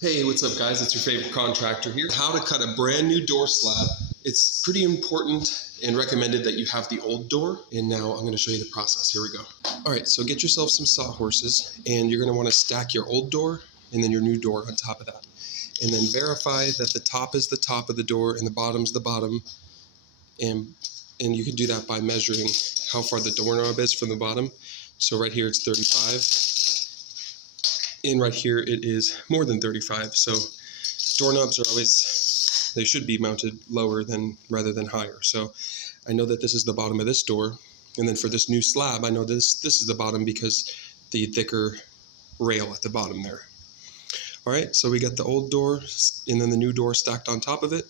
Hey, what's up guys? It's your favorite contractor here. How to cut a brand new door slab. It's pretty important and recommended that you have the old door. And now I'm going to show you the process. Here we go. All right, so get yourself some sawhorses and you're going to want to stack your old door and then your new door on top of that. And then verify that the top is the top of the door and the bottom's the bottom. And you can do that by measuring how far the doorknob is from the bottom. So right here it's 35. And right here it is more than 35. So doorknobs are always, they should be mounted lower rather than higher. So I know that this is the bottom of this door. And then for this new slab, I know this is the bottom because the thicker rail at the bottom there. All right, so we got the old door and then the new door stacked on top of it.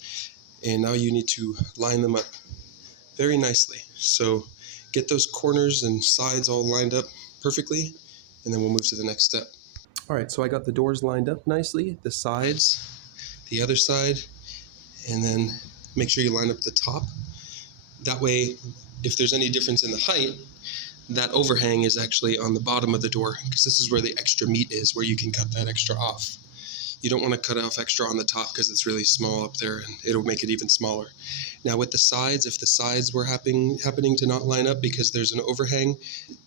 And now you need to line them up very nicely. So get those corners and sides all lined up perfectly, and then we'll move to the next step. All right, so I got the doors lined up nicely, the sides, the other side, and then make sure you line up the top. That way, if there's any difference in the height, that overhang is actually on the bottom of the door, because this is where the extra meat is, where you can cut that extra off. You don't want to cut off extra on the top because it's really small up there and it'll make it even smaller. Now with the sides, if the sides were happening to not line up because there's an overhang,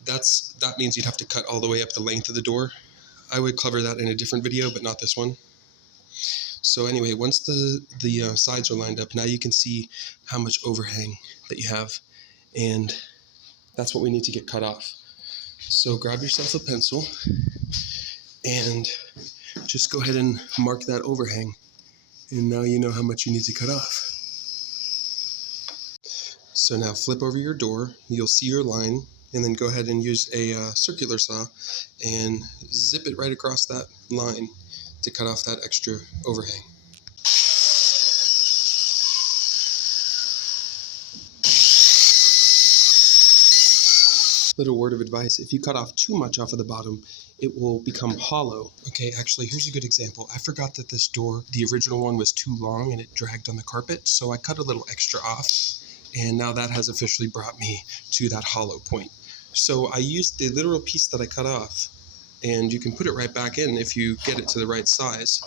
that means you'd have to cut all the way up the length of the door. I would cover that in a different video, but not this one. So anyway, once the sides are lined up, now you can see how much overhang that you have, and that's what we need to get cut off. So grab yourself a pencil and just go ahead and mark that overhang, and now you know how much you need to cut off. So now flip over your door, you'll see your line, and then go ahead and use a circular saw and zip it right across that line to cut off that extra overhang. Little word of advice, if you cut off too much off of the bottom, it will become hollow. Okay, actually, here's a good example. I forgot that this door, the original one, was too long and it dragged on the carpet, so I cut a little extra off, and now that has officially brought me to that hollow point. So I used the literal piece that I cut off, and you can put it right back in if you get it to the right size.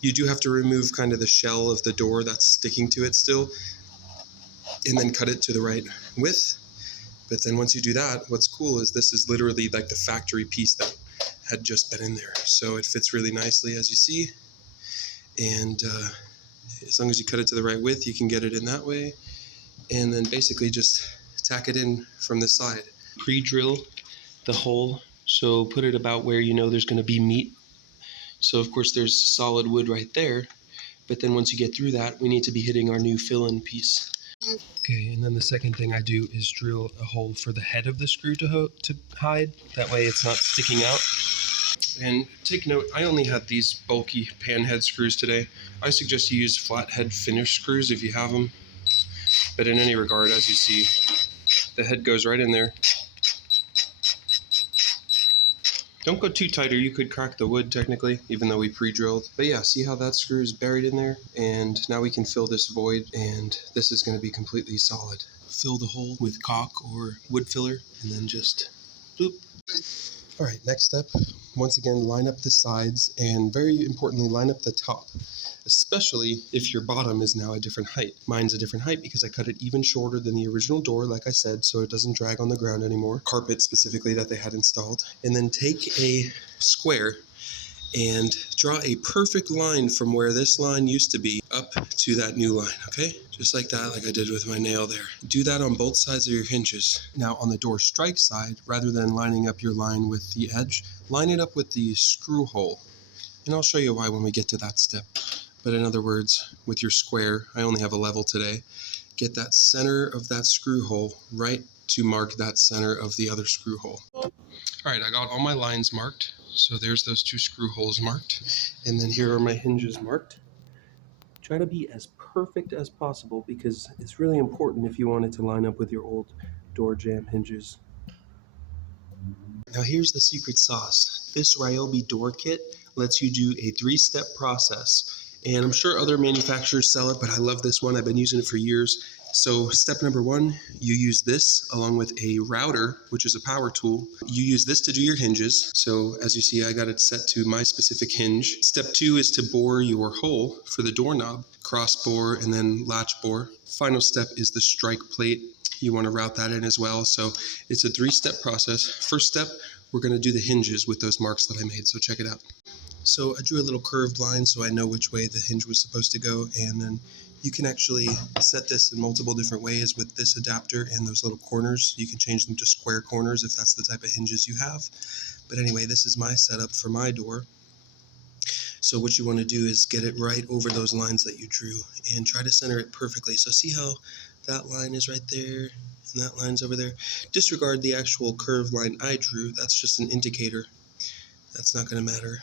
You do have to remove kind of the shell of the door that's sticking to it still, and then cut it to the right width. But then once you do that, what's cool is this is literally like the factory piece that had just been in there. So it fits really nicely, as you see. And as long as you cut it to the right width, you can get it in that way. And then basically just tack it in from the side. Pre-drill the hole, so put it about where you know there's going to be meat. So of course there's solid wood right there, but then once you get through that, we need to be hitting our new fill-in piece. Okay, and then the second thing I do is drill a hole for the head of the screw to hide. That way it's not sticking out. And take note, I only had these bulky pan head screws today. I suggest you use flathead finish screws if you have them. But in any regard, as you see, the head goes right in there. Don't go too tight or you could crack the wood technically, even though we pre-drilled. But yeah, see how that screw is buried in there? And now we can fill this void, and this is going to be completely solid. Fill the hole with caulk or wood filler, and then just bloop. All right, next step, once again, line up the sides, and very importantly, line up the top, especially if your bottom is now a different height. Mine's a different height because I cut it even shorter than the original door, like I said, so it doesn't drag on the ground anymore. Carpet specifically that they had installed. And then take a square and draw a perfect line from where this line used to be up to that new line, okay? Just like that, like I did with my nail there. Do that on both sides of your hinges. Now on the door strike side, rather than lining up your line with the edge, line it up with the screw hole. And I'll show you why when we get to that step. But in other words, with your square, I only have a level today, get that center of that screw hole right to mark that center of the other screw hole. All right, I got all my lines marked. So there's those two screw holes marked. And then here are my hinges marked. Try to be as perfect as possible because it's really important if you want it to line up with your old door jamb hinges. Now here's the secret sauce. This Ryobi door kit lets you do a 3-step process. And I'm sure other manufacturers sell it, but I love this one. I've been using it for years. So step number one, you use this along with a router, which is a power tool. You use this to do your hinges. So as you see, I got it set to my specific hinge. Step two is to bore your hole for the doorknob, cross bore and then latch bore. Final step is the strike plate. You want to route that in as well. So it's a 3-step process. First step, we're going to do the hinges with those marks that I made. So check it out. So I drew a little curved line so I know which way the hinge was supposed to go, and then you can actually set this in multiple different ways with this adapter and those little corners. You can change them to square corners if that's the type of hinges you have. But anyway, this is my setup for my door. So what you want to do is get it right over those lines that you drew and try to center it perfectly. So see how that line is right there and that line's over there? Disregard the actual curved line I drew. That's just an indicator. That's not going to matter.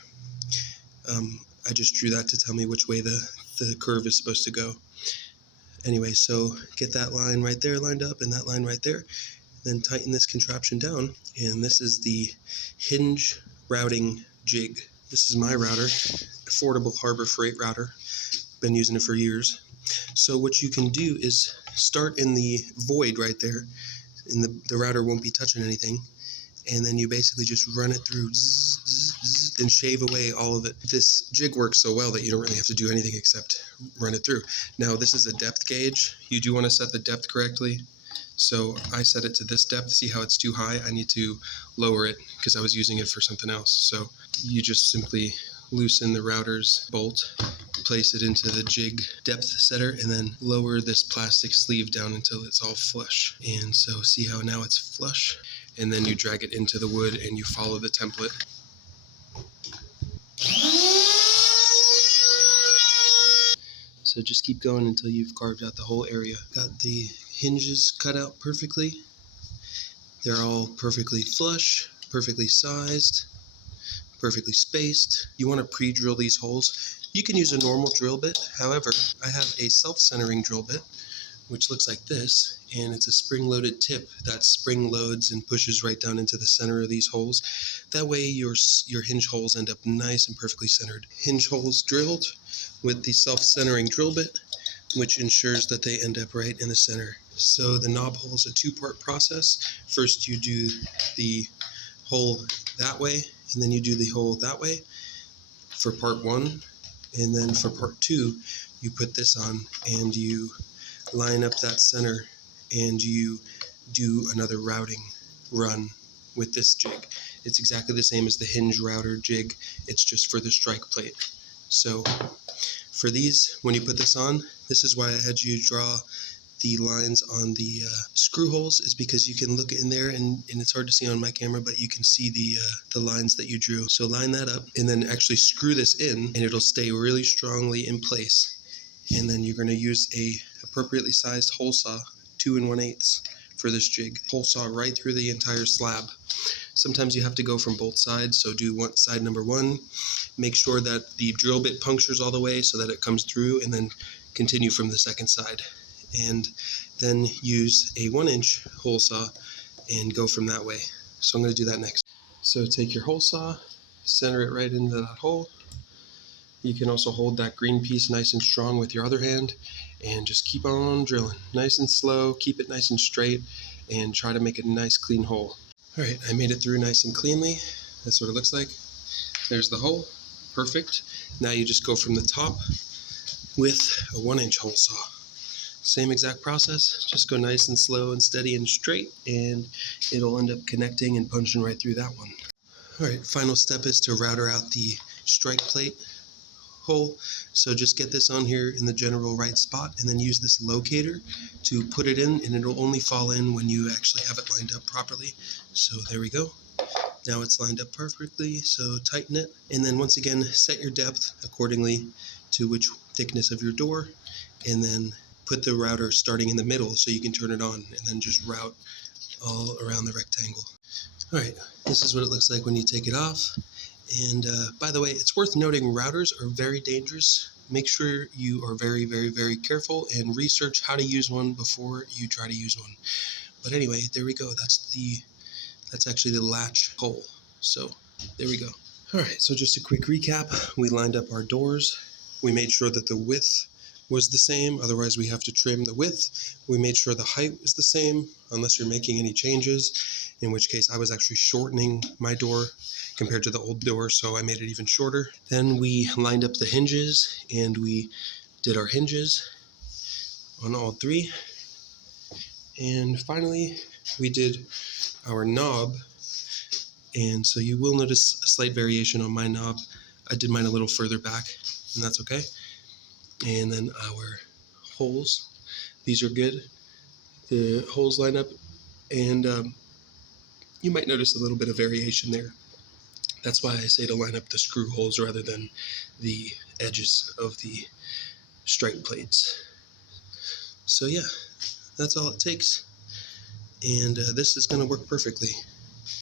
I just drew that to tell me which way the curve is supposed to go. Anyway, so get that line right there lined up and that line right there. Then tighten this contraption down. And this is the hinge routing jig. This is my router, affordable Harbor Freight router. Been using it for years. So what you can do is start in the void right there, and the router won't be touching anything. And then you basically just run it through zzz, zzz, zzz, and shave away all of it. This jig works so well that you don't really have to do anything except run it through. Now this is a depth gauge. You do want to set the depth correctly. So I set it to this depth. See how it's too high? I need to lower it because I was using it for something else. So you just simply loosen the router's bolt, place it into the jig depth setter, and then lower this plastic sleeve down until it's all flush. And so see how now it's flush? And then you drag it into the wood and you follow the template. So just keep going until you've carved out the whole area. Got the hinges cut out perfectly. They're all perfectly flush, perfectly sized, perfectly spaced. You want to pre-drill these holes. You can use a normal drill bit. However, I have a self-centering drill bit, which looks like this, and it's a spring-loaded tip that spring loads and pushes right down into the center of these holes. That way your hinge holes end up nice and perfectly centered. Hinge holes drilled with the self-centering drill bit, which ensures that they end up right in the center. So the knob hole is a 2-part process. First you do the hole that way, and then you do the hole that way for part 1, and then for part 2 you put this on and you line up that center and you do another routing run with this jig. It's exactly the same as the hinge router jig, it's just for the strike plate. So for these, when you put this on, this is why I had you draw the lines on the screw holes, is because you can look in there and it's hard to see on my camera, but you can see the lines that you drew. So line that up and then actually screw this in and it'll stay really strongly in place. And then you're going to use a appropriately sized hole saw, 2 1/8 for this jig. Hole saw right through the entire slab. Sometimes you have to go from both sides, so do side number 1. Make sure that the drill bit punctures all the way so that it comes through, and then continue from the second side. And then use a 1-inch hole saw and go from that way. So I'm going to do that next. So take your hole saw, center it right into that hole. You can also hold that green piece nice and strong with your other hand and just keep on drilling. Nice and slow, keep it nice and straight, and try to make a nice clean hole. Alright, I made it through nice and cleanly. That's what it looks like. There's the hole. Perfect. Now you just go from the top with a 1-inch hole saw. Same exact process, just go nice and slow and steady and straight, and it'll end up connecting and punching right through that one. Alright, final step is to router out the strike plate hole. So just get this on here in the general right spot and then use this locator to put it in, and it'll only fall in when you actually have it lined up properly. So there we go. Now it's lined up perfectly, so tighten it, and then once again set your depth accordingly to which thickness of your door, and then put the router starting in the middle so you can turn it on, and then just route all around the rectangle. Alright, this is what it looks like when you take it off. And by the way, it's worth noting routers are very dangerous. Make sure you are very, very, very careful and research how to use one before you try to use one. But anyway, there we go. That's actually the latch hole. So there we go. Alright, so just a quick recap. We lined up our doors. We made sure that the width was the same. Otherwise, we have to trim the width. We made sure the height was the same, unless you're making any changes, in which case I was actually shortening my door compared to the old door, so I made it even shorter. Then we lined up the hinges, and we did our hinges on all three. And finally, we did our knob. And so you will notice a slight variation on my knob. I did mine a little further back, and that's okay. And then our holes, these are good. The holes line up, and you might notice a little bit of variation there. That's why I say to line up the screw holes rather than the edges of the stripe plates. So yeah, that's all it takes. And this is going to work perfectly.